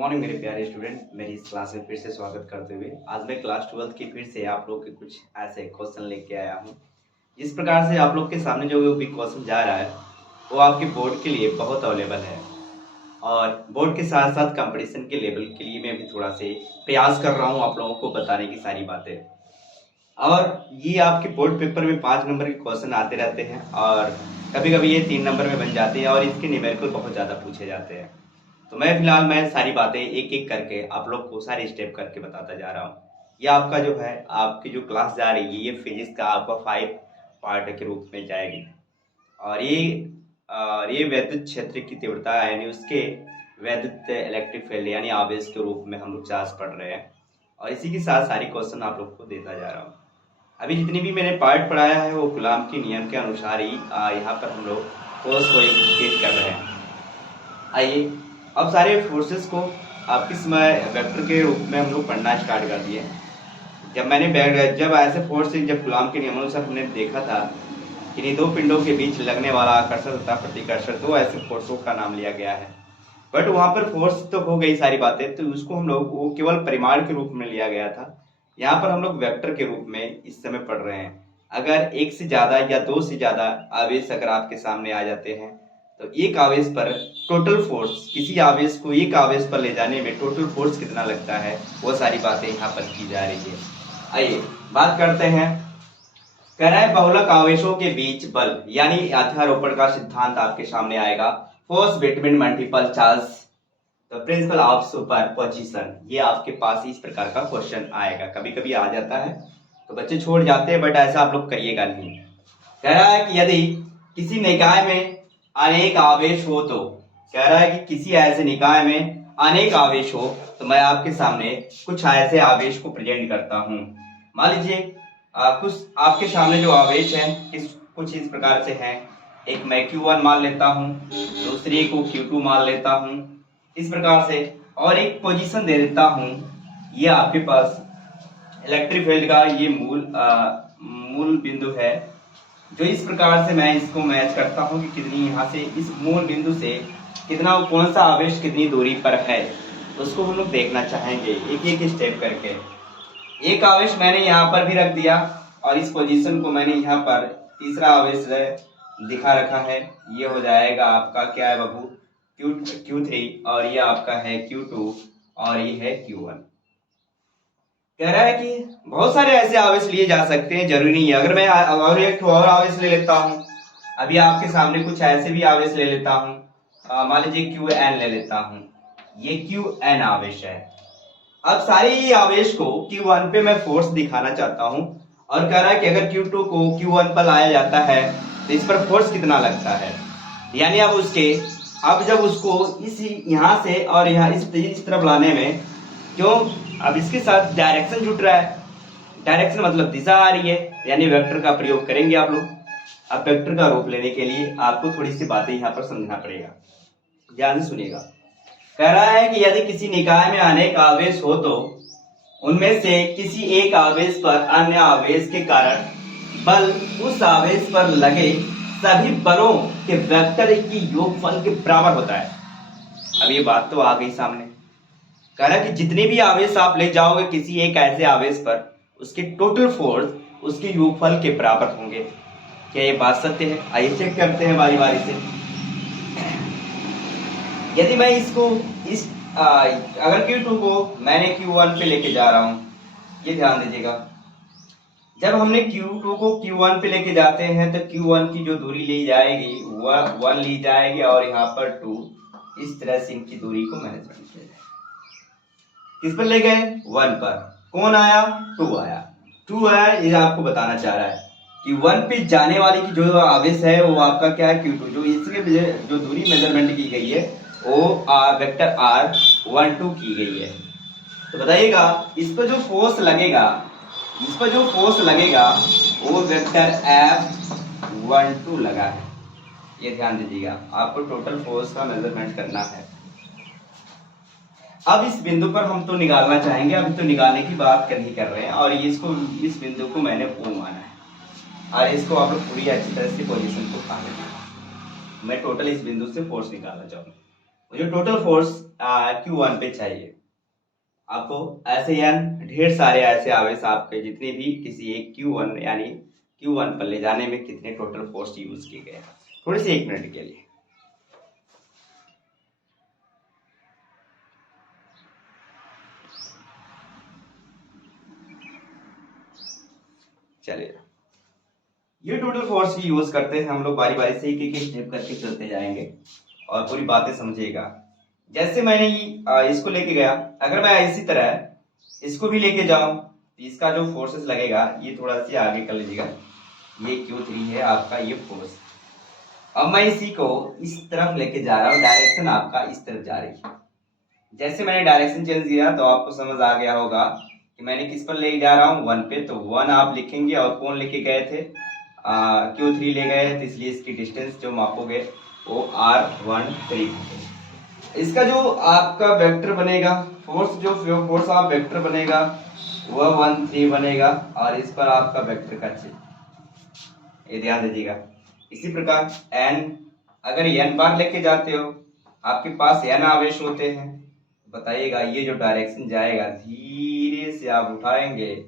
Morning मेरे प्यारे student, मेरी इस क्लास में फिर से स्वागत करते हुए आज मैं क्लास 12 की फिर से आप लोग के कुछ ऐसे क्वेश्चन लेके आया हूँ। इस प्रकार से आप लोग के सामने जो भी क्वेश्चन जा रहा है वो आपके बोर्ड के लिए बहुत अवेलेबल है और बोर्ड के साथ साथ कंपटीशन के लेवल के लिए मैं भी थोड़ा से प्रयास कर रहा हूँ आप लोगों को बताने की सारी बातें। और ये आपके बोर्ड पेपर में 5 नंबर के क्वेश्चन आते रहते हैं और कभी कभी ये 3 नंबर में बन जाते हैं और इसके न्यूमेरिकल बहुत ज़्यादा पूछे जाते हैं। तो मैं सारी बातें एक एक करके आप लोग को सारे स्टेप करके बताता जा रहा हूँ। ये आपका जो है आपकी जो क्लास जा रही है ये फिजिक्स का आपका 5 पार्ट के रूप में जाएगी और ये वैद्युत क्षेत्र की तीव्रता यानी उसके वैद्युत इलेक्ट्रिक फील्ड यानी आवेश के रूप में हम लोग चार्ज पढ़ रहे हैं और इसी के साथ सारी क्वेश्चन आप लोग को देता जा रहा हूँ। अभी जितनी भी मैंने पार्ट पढ़ाया है वो गुलाम के नियम के अनुसार ही यहाँ पर हम लोग फोर्स को इंडिकेट कर रहे हैं। आइए अब सारे फोर्सेस को आपके समय वेक्टर के रूप में हम लोग पढ़ना स्टार्ट कर दिए। जब ऐसे फोर्स जब गुलाम के नियमानुसार हमने देखा था कि इन दो पिंडों के बीच लगने वाला आकर्षण तथा प्रतिकर्षण दो ऐसे फोर्सों का नाम लिया गया है। बट वहां पर फोर्स तो हो गई सारी बातें, तो उसको हम लोग वो केवल परिमाण के रूप में लिया गया था। यहाँ पर हम लोग वेक्टर के रूप में इस समय पढ़ रहे हैं। अगर एक से ज्यादा या दो से ज्यादा आवेश अगर आपके सामने आ जाते हैं तो एक आवेश पर टोटल फोर्स, किसी आवेश को एक आवेश पर ले जाने में टोटल फोर्स कितना लगता है वो सारी बातें यहाँ पर की जा रही है। आइए बात करते हैं। कह रहा है बहुलक आवेशों के बीच बल यानी अध्यारोपण का सिद्धांत आपके सामने आएगा। फोर्स बिटवीन मल्टीपल चार्ज तो प्रिंसिपल ऑफ सुपरपोजिशन, ये आपके पास इस प्रकार का क्वेश्चन आएगा। कभी कभी आ जाता है तो बच्चे छोड़ जाते हैं, बट ऐसा आप लोग करिएगा नहीं। कह रहा है कि यदि किसी निकाय में अनेक आवेश हो तो, कह रहा है कि किसी ऐसे निकाय में अनेक आवेश हो तो मैं आपके सामने कुछ ऐसे आवेश को प्रेजेंट करता हूं। मान लीजिए कुछ आपके सामने जो आवेश हैं कुछ इस प्रकार से हैं। एक मैं Q1 मान लेता हूं, दूसरे को Q2 मान लेता हूं इस प्रकार से, और एक पोजीशन दे देता हूं। ये आपके पास इलेक्ट्रिक फील्ड का ये मूल बिंदु है, जो इस प्रकार से मैं इसको मैच करता हूं कि कितनी यहाँ से इस मूल बिंदु से कितना कौन सा आवेश कितनी दूरी पर है, उसको हम लोग देखना चाहेंगे एक एक स्टेप करके। एक आवेश मैंने यहाँ पर भी रख दिया और इस पोजीशन को मैंने यहाँ पर तीसरा आवेश दिखा रखा है। ये हो जाएगा आपका क्या है बाबू Q3 और ये आपका है Q2 और ये है Q1। कह रहा है कि बहुत सारे ऐसे आवेश लिए जा सकते हैं, जरूरी नहीं है। अगर मैं और एक और आवेश ले लेता हूँ, अभी आपके सामने कुछ ऐसे भी आवेश ले लेता हूँ, मान लीजिए Qn ले लेता हूँ, ये Qn आवेश है। अब सारे ये आवेश को Q1 पे मैं फोर्स दिखाना चाहता हूँ और कह रहा है कि अगर Q2 को Q1 पर लाया जाता है तो इस पर फोर्स कितना लगता है। यानी अब जब उसको इस यहाँ से और यहाँ इस तरफ लाने में, क्यों, अब इसके साथ डायरेक्शन जुट रहा है। डायरेक्शन मतलब दिशा आ रही है, यानी वेक्टर का प्रयोग करेंगे आप लोग। अब वेक्टर का रूप लेने के लिए आपको थोड़ी सी बातें यहाँ पर समझना पड़ेगा, ध्यान से सुनिएगा। कह रहा है कि यदि किसी निकाय में अनेक आवेश हो तो उनमें से किसी एक आवेश पर अन्य आवेश के कारण बल उस आवेश पर लगे सभी बलों के वेक्टर की योगफल के बराबर होता है। अब ये बात तो आ गई सामने। कह रहा है कि जितने भी आवेश आप ले जाओगे किसी एक ऐसे आवेश पर, उसके टोटल फोर्स उसके योगफल के बराबर होंगे। क्या ये बात सत्य है? आइए चेक करते हैं बारी बारी से। यदि मैं अगर Q2 को मैंने Q1 पे लेके जा रहा हूं, ये ध्यान दीजिएगा। जब हमने Q2 को Q1 पे लेके जाते हैं तो Q1 की जो दूरी ली जाएगी वह 1 ली जाएगी और यहाँ पर 2, इस तरह से इनकी दूरी को मैनेजमेंट किया जाएगा। किस पर ले गए? 1 पर। कौन आया? 2 आया। 2 आया, ये आपको बताना चाह रहा है कि 1 पे जाने वाली की जो आवेश है वो आपका क्या है? Q2। जो इसके जो दूरी मेजरमेंट की गई है वो वेक्टर R12 की गई है। तो बताइएगा इस पर जो फोर्स लगेगा वो वेक्टर F12 लगा है। ये ध्यान दीजिएगा, आपको टोटल फोर्स का मेजरमेंट करना है। अब इस बिंदु पर हम तो निकालना चाहेंगे, अभी तो निकालने की बात नहीं कर रहे हैं और इस बिंदु को मैंने O माना है और इसको आप लोग पूरी अच्छी तरह से पोजीशन को पा लेना। मैं टोटल इस बिंदु से फोर्स निकालना चाहूंगा। मुझे टोटल फोर्स Q1 पे चाहिए। आपको ऐसे यान ढेर सारे ऐसे आवेश आपके जितने भी किसी एक Q1 यानी Q1 पर ले जाने में कितने टोटल फोर्स यूज किए गए हैं, थोड़ी सी 1 मिनट के लिए। चलिए, ये टोटल फोर्स की यूज करते हैं हम लोग बारी बारी से एक एक स्टेप करके चलते जाएंगे और पूरी बातें समझिएगा। जैसे मैंने इसको लेके गया, अगर मैं इसी तरह इसको भी लेके जाऊं तो इसका जो फोर्सेस लगेगा, ये थोड़ा सा आगे कर लीजिएगा, ये Q3 है आपका ये फोर्स। अब मैं इसी को इस तरफ लेके जा रहा हूँ, डायरेक्शन आपका इस तरफ जा रही है। जैसे मैंने डायरेक्शन चेंज किया तो आपको समझ आ गया होगा कि मैंने किस पर ले जा रहा हूँ, 1 पे। तो 1 आप लिखेंगे और कौन लेके गए थे, Q3 ले गए, तो इसलिए इसकी डिस्टेंस जो मापोगे वो R13। इसका जो आपका वेक्टर बनेगा, जो फोर्स आप वेक्टर बनेगा वह 13 बनेगा, और इस पर आपका वेक्टर का चिन्ह, ये ध्यान दीजिएगा। इसी प्रकार n, अगर n बार लेके जाते हो, आपके पास n आवेश होते हैं, बताइएगा ये जो डायरेक्शन जाएगा धीरे से आप उठाएंगे,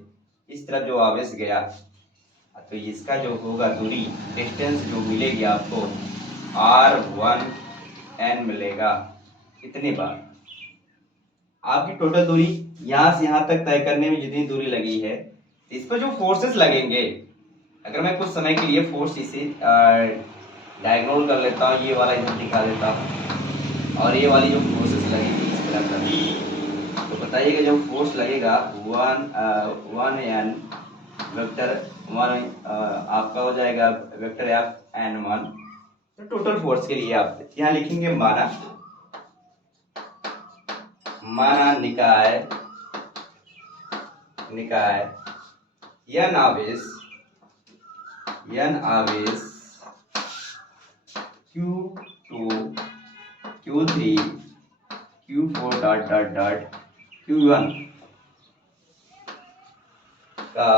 इस तरफ जो आवेश गया तो इसका जो होगा दूरी, डिस्टेंस जो मिलेगी आपको R1n मिलेगा। कितने बार आपकी टोटल दूरी यहां से यहां तक तय करने में जितनी दूरी लगी है, इस पर जो फोर्सेस लगेंगे, अगर मैं कुछ समय के लिए फोर्स इसे डायगोनल कर लेता हूँ, ये वाला इधर दिखा देता हूँ, और ये वाली जो फोर्सेस लगेगी इस तरह कर, तो बताइएगा जो फोर्स लगेगा 1n वेक्टर 1 आपका हो जाएगा वेक्टर F(n1). तो टोटल फोर्स के लिए आप यहाँ लिखेंगे माना निकाय n आवेश Q2 Q3 Q4 Q1 का,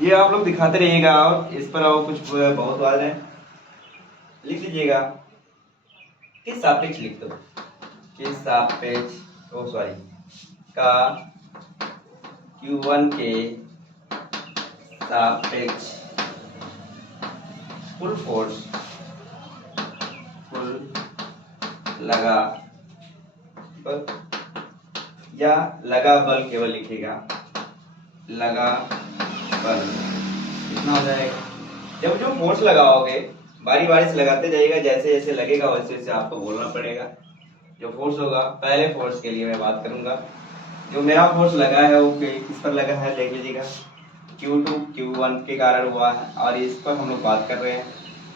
ये आप लोग दिखाते रहिएगा, और इस पर और कुछ बहुत बात है, लिख लीजिएगा। किस सापेक्ष लिख दो, किस सापेक्ष का Q1 के सापेक्ष कुल फोर्स, कुल लगा बल, या लगा बल केवल लिखेगा, लगा बल कितना हो जाएगा। जब जो फोर्स लगाओगे बारी बारी से लगाते जाइएगा, जैसे जैसे लगेगा वैसे वैसे आपको बोलना पड़ेगा। जो फोर्स होगा, पहले फोर्स के लिए मैं बात करूंगा, जो मेरा फोर्स लगा है वो किस पर लगा है देख लीजिएगा, Q2 Q1 के कारण हुआ है, और इस पर हम लोग बात कर रहे हैं।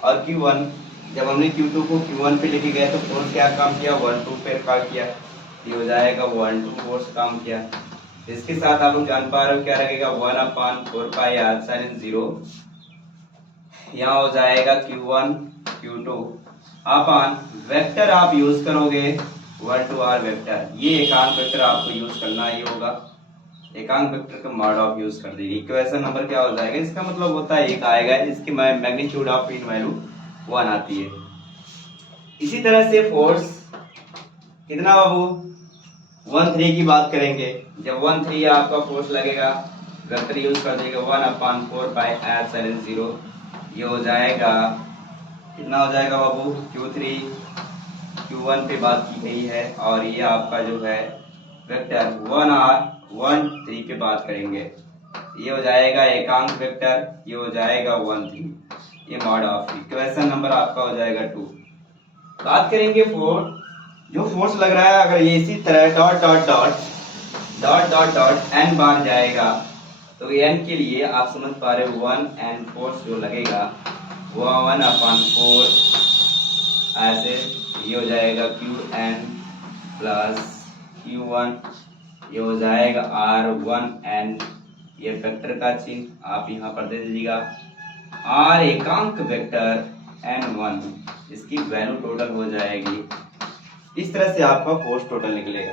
और Q1, जब हमने Q2 को Q1 पे लेके गए तो फोर्स क्या काम किया, 1-2 पे काम किया, ये हो जाएगा 1-2 फोर्स काम किया। इसके साथ आप लोग जान पा रहे हो क्या लगेगा, 1/4πr(0), यहाँ हो जाएगा Q1 Q2 अपन वेक्टर आप यूज करोगे 1-2r वेक्टर, ये एकांक वेक्टर आपको यूज करना ही होगा। एकांक वेक्टर का मॉड ऑफ यूज कर दीजिए, इक्वेशन नंबर क्या हो जाएगा, इसका मतलब होता है 1 आएगा, जिसकी मैग्नीट्यूड ऑफ इन वैल्यू 1 आती है। इसी तरह से फोर्स कितना बाबू, 1-3 की बात करेंगे, जब 1-3 आपका फोर्स लगेगा, वेक्टर यूज कर देगा 1/4πr(0), ये हो जाएगा कितना हो जाएगा बाबू, Q3 Q1 पे बात की गई है, और ये आपका जो है वेक्टर 1/3 पे बात करेंगे, ये हो जाएगा एकांक वेक्टर, ये हो जाएगा 1-3, ये मॉड ऑफ, इक्वेशन नंबर आपका हो जाएगा 2। बात करेंगे जो फोर्स लग रहा है, अगर ये इसी तरह dot dot dot dot dot dot n बार जाएगा, तो n के लिए आप समझ पा रहे हो 1n फोर्स जो लगेगा वो 1/4 ऐसे, ये हो जाएगा Qn प्लस Q1, ये हो जाएगा R1n, ये वेक्टर का चिन्ह आप यहाँ पर दे दीजिएगा, R एकांक वेक्टर n1, इसकी वैल्यू टोटल हो जाएगी, इस तरह से आपका फोर्स टोटल निकलेगा।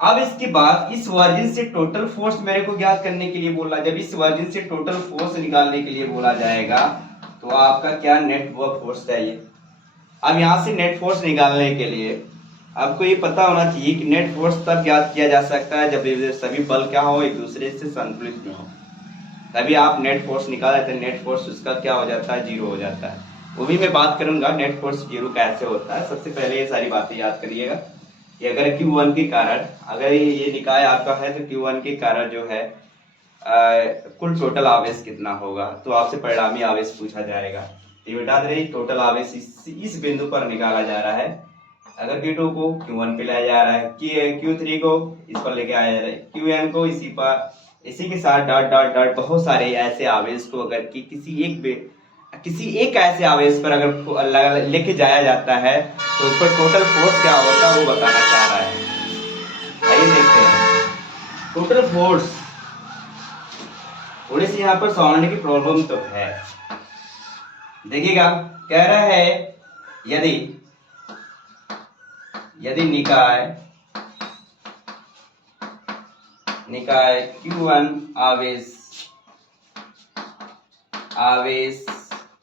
अब इसके बाद इस वर्जिन से टोटल फोर्स मेरे को ज्ञात करने के लिए बोला, जब इस वर्जिन से टोटल फोर्स निकालने के लिए बोला जाएगा तो आपका क्या नेट वर्क फोर्स चाहिए, अब यहाँ से नेट फोर्स निकालने के लिए आपको ये पता होना चाहिए कि नेट फोर्स तब ज्ञात किया जा सकता है जब सभी बल क्या हो, एक दूसरे से संतुलित न हो, तभी आप नेट फोर्स निकाल लेते हैं। नेट फोर्स उसका क्या हो जाता है, जीरो हो जाता है। वो भी मैं बात करूंगा नेट फोर्स जीरो कैसे होता है। सबसे पहले ये सारी बातें याद करिएगा कि अगर Q1 के कारण, अगर ये निकाय आपका है तो Q1 के कारण जो है कुल टोटल आवेश कितना होगा, तो आपसे परिणामी आवेश पूछा जाएगा। तो बता दे टोटल आवेश इस बिंदु पर निकाला जा रहा है। अगर Q2 को Q1 पे लाया जा रहा है, Q3 को इस पर लेके आया जा रहा है, Qn को इसी के साथ डॉट डॉट डॉट बहुत सारे ऐसे आवेश को अगर कि किसी एक ऐसे आवेश पर अगर लेके जाया जाता है तो उस पर टोटल फोर्स क्या होता है वो बताना चाह रहा है। आइए देखते हैं टोटल फोर्स। थोड़ी सी यहाँ पर समझने की प्रॉब्लम तो है। देखिएगा, कह रहा है यदि निकाय Q1 आवेश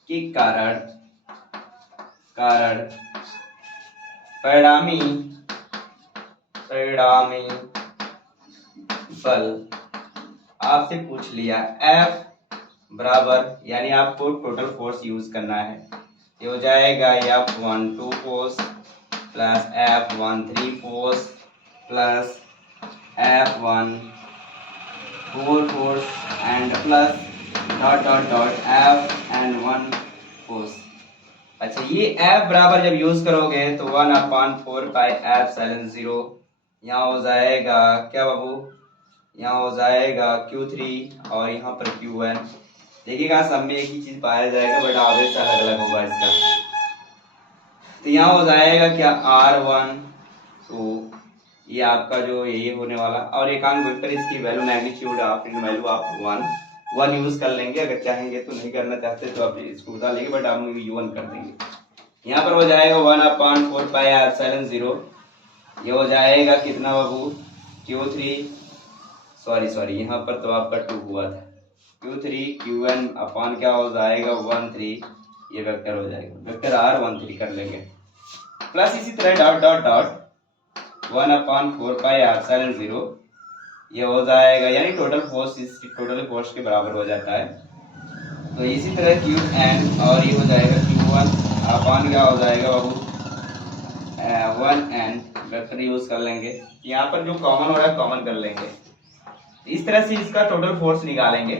के कारण परिणामी बल आपसे पूछ लिया F बराबर, यानी आपको टोटल फोर्स यूज करना है। ये हो जाएगा F12 force plus F13 force plus F14 force and plus dot dot dot F1 force. अच्छा, ये F बराबर जब यूज करोगे तो 1/4 पाई F0 यहाँ हो जाएगा क्या बाबू, यहाँ हो जाएगा Q3 और यहाँ पर Q1। देखिएगा सब में एक ही चीज पाया जाएगा बट आवेश अलग अलग होगा इसका। तो यहाँ हो जाएगा क्या R1, तो ये आपका जो यही होने वाला, और एकांक वेक्टर इसकी वैल्यू मैग्नीट्यूड आप वैल्यू आप 1 यूज कर लेंगे। अगर चाहेंगे तो, नहीं करना चाहते तो आप इसको बता लेंगे, बट आप U1 कर देंगे। यहाँ पर हो जाएगा 1/4 पाई F0। ये हो जाएगा कितना बाबू, Q3 सॉरी यहाँ पर तो आपका 2 हुआ था, Q3 Q1 अपान क्या हो जाएगा 13, ये वेक्टर हो जाएगा, वेक्टर R13 कर लेंगे, प्लस इसी तरह डॉट डॉट डॉट 1/4 पाई F0 ये हो जाएगा, यानी टोटल फोर्स के बराबर हो जाता है। तो इसी तरह Qn और ये हो जाएगा Q1 अपान क्या हो जाएगा बाबू 1n, वेक्टर यूज कर लेंगे। यहाँ पर जो कॉमन हो रहा है कॉमन कर लेंगे। इस तरह से इसका टोटल फोर्स निकालेंगे,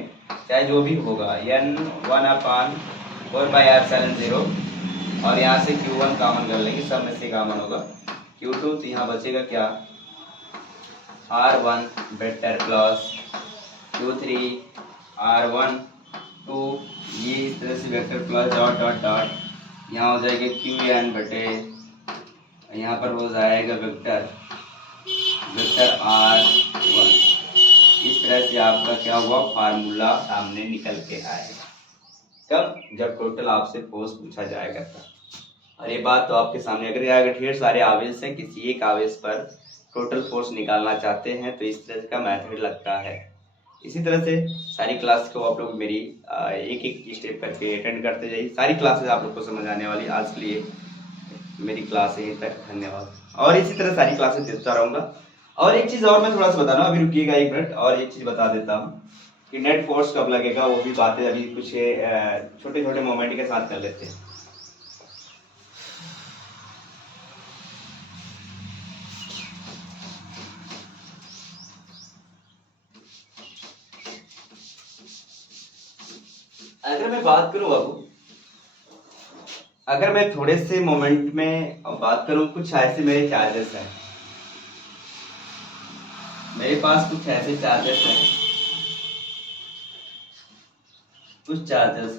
चाहे जो भी होगा, n 1/4 पाई F0 और यहाँ से Q1 कॉमन कर लेंगे, सब में से कॉमन होगा Q2। तो यहाँ बचेगा क्या R1 vector plus Q3 R1 2, ये इस तरह से vector plus dot dot dot यहाँ हो जाएगा Qn बटे, यहाँ पर हो जाएगा वेक्टर R1। इस तरह से आपका क्या हुआ, फार्मूला सामने निकल के आएगा। कब, जब टोटल आपसे फोर्स पूछा जाएगा तब। और ये बात तो आपके सामने, अगर ढेर सारे आवेश हैं, किसी एक आवेश पर टोटल फोर्स निकालना चाहते हैं तो इस तरह का मेथड लगता है। इसी तरह से सारी क्लास को आप लोग मेरी एक एक स्टेप करके अटेंड करते जाइए। सारी क्लासेस आप लोग को समझ आने वाली। आज के लिए मेरी क्लास यहीं तक, धन्यवाद। और इसी तरह सारी क्लासेस देता रहूँगा। और एक चीज़ और मैं थोड़ा सा बता रहा हूँ, अभी रुकिएगा 1 मिनट, और एक चीज़ बता देता हूँ कि नेट फोर्स कब लगेगा, वो भी बातें अभी कुछ छोटे छोटे मोमेंट के साथ कर लेते हैं। अगर मैं बात करूं बाबू, अगर मैं थोड़े से मोमेंट में बात करूं, कुछ ऐसे मेरे चार्जेस हैं, मेरे पास कुछ ऐसे चार्जेस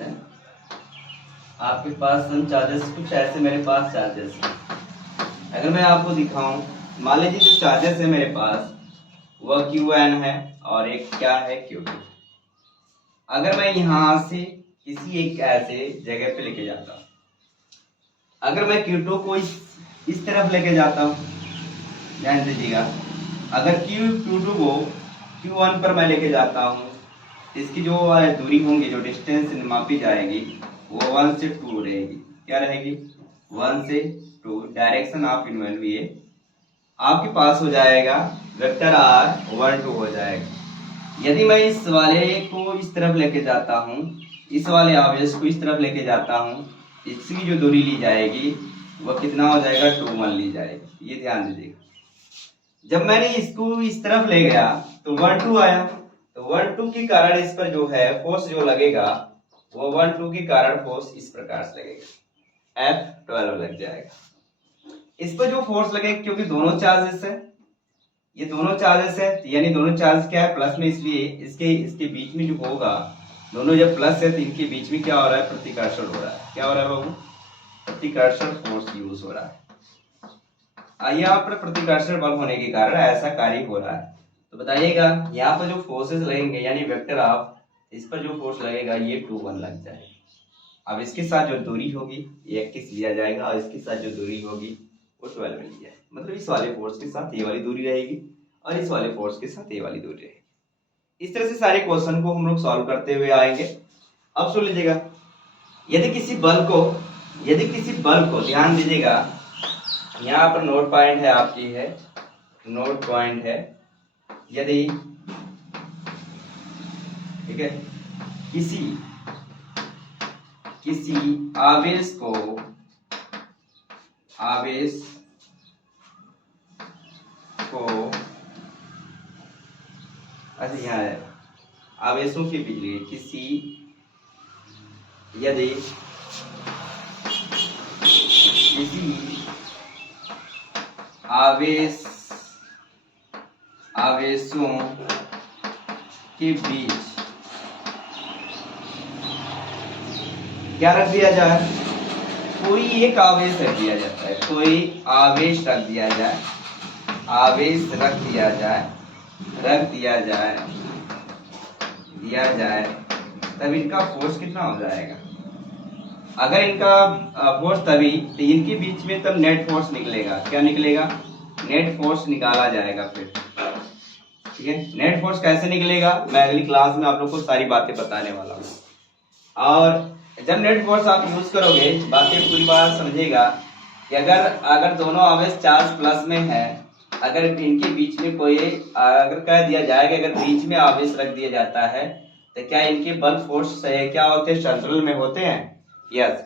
हैं, आपके पास सम चार्जेस, कुछ ऐसे मेरे पास चार्जेस हैं। अगर मैं आपको दिखाऊं, मान लीजिए जो चार्जेस है मेरे पास वह Qn है और एक क्या है Q2। अगर मैं यहाँ से किसी एक ऐसे जगह पे लेके जाता हूँ, अगर मैं Q2 को इस तरफ लेके जाता हूँ, ध्यान दीजिएगा, अगर Q2 को Q1 पर मैं लेके जाता हूँ, इसकी जो दूरी होंगी, जो डिस्टेंस मापी जाएगी वो 1 से 2 रहेगी। क्या रहेगी 1 से 2, डायरेक्शन ऑफ इनवॉल्व ये आपके पास हो जाएगा वेक्टर r 1 2 हो जाएगा। यदि मैं इस वाले को इस तरफ लेके जाता हूँ, इस वाले आवेश को इस तरफ लेके जाता हूँ, इसकी जो दूरी ली जाएगी वह कितना हो जाएगा 2 1 ली जाएगी। ये ध्यान दीजिएगा, जब मैंने इसको इस तरफ ले गया तो 1 2 आया, तो 1 2 के कारण इस पर जो है फोर्स जो लगेगा वो 1 2 के कारण फोर्स इस प्रकार से लगेगा, F12 लग जाएगा। इस पर जो फोर्स लगेगा, क्योंकि दोनों चार्जेस है, ये दोनों चार्जेस है, यानी दोनों चार्ज क्या है प्लस में, इसलिए इसके बीच में जो होगा, दोनों जब प्लस है तो इनके बीच में क्या हो रहा है, प्रतिकर्षण हो रहा है। क्या हो रहा है बाबू, प्रतिकर्षण फोर्स यूज हो रहा है। यहाँ पर प्रतिकर्षण बल होने के कारण ऐसा कार्य हो रहा है। तो बताइएगा यहाँ पर जो फोर्सेस लगेंगे यानी वेक्टर ऑफ, इस पर जो फोर्स लगेगा ये 2 1 लग जाएगा। अब इसके साथ जो दूरी होगी ये 21 लिया जाएगा और इसके साथ जो दूरी होगी वो 12 ली जाएगी। मतलब इस वाले फोर्स के साथ ये वाली दूरी रहेगी और इस वाले फोर्स के साथ ये वाली दूरी रहेगी। इस तरह से सारे क्वेश्चन को हम लोग सॉल्व करते हुए आएंगे। अब सुन लीजिएगा, यदि किसी बल को ध्यान दीजिएगा, यहाँ पर नोट पॉइंट है आपकी है, नोट पॉइंट है, यदि ठीक है किसी आवेश को अच्छा यहाँ है आवेशों के बीच यदि किसी आवेशों के बीच क्या रख दिया जाए, कोई एक आवेश रख दिया जाता है, कोई आवेश रख दिया जाए, तब इनका फोर्स कितना हो जाएगा। अगर इनका फोर्स तभी, तो इनके बीच में तब नेट फोर्स निकलेगा। क्या निकलेगा, नेट फोर्स निकाला जाएगा फिर। ठीक है, नेट फोर्स कैसे निकलेगा मैं अगली क्लास में आप लोग को सारी बातें बताने वाला हूँ। और जब नेट फोर्स आप यूज करोगे, बातें पूरी बात समझेगा कि अगर दोनों आवेश चार्ज प्लस में है, अगर इनके बीच में कोई अगर कह दिया जाएगा, अगर बीच में आवेश रख दिया जाता है तो क्या इनके बल फोर्स क्या होते हैं, संतुलन में होते हैं। यस,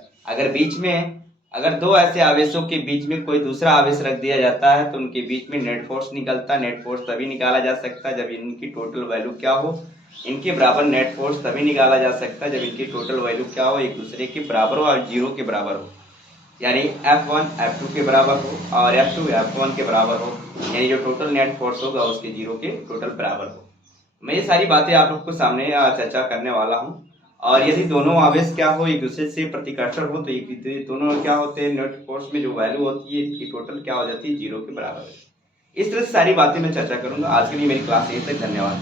अगर दो ऐसे आवेशों के बीच में कोई दूसरा आवेश रख दिया जाता है तो उनके बीच में नेट फोर्स निकलता है। नेट फोर्स तभी निकाला जा सकता है जब इनकी टोटल वैल्यू क्या हो, इनके बराबर। नेट फोर्स तभी निकाला जा सकता है जब इनकी टोटल वैल्यू क्या हो, एक दूसरे के बराबर हो और 0 के बराबर हो, यानी F1 F2 के बराबर हो और F2 F1 के बराबर हो, यानी जो टोटल नेट फोर्स होगा उसके 0 के टोटल बराबर हो। मैं ये सारी बातें आप लोग को सामने चर्चा करने वाला हूँ। और यदि दोनों आवेश क्या हो, एक दूसरे से प्रतिकर्षण हो, तो दोनों क्या होते हैं, नेट फोर्स में जो वैल्यू होती है इसकी टोटल क्या हो जाती है, 0 के बराबर है। इस तरह से सारी बातें मैं चर्चा करूंगा। आज के लिए मेरी क्लास यहीं तक, धन्यवाद।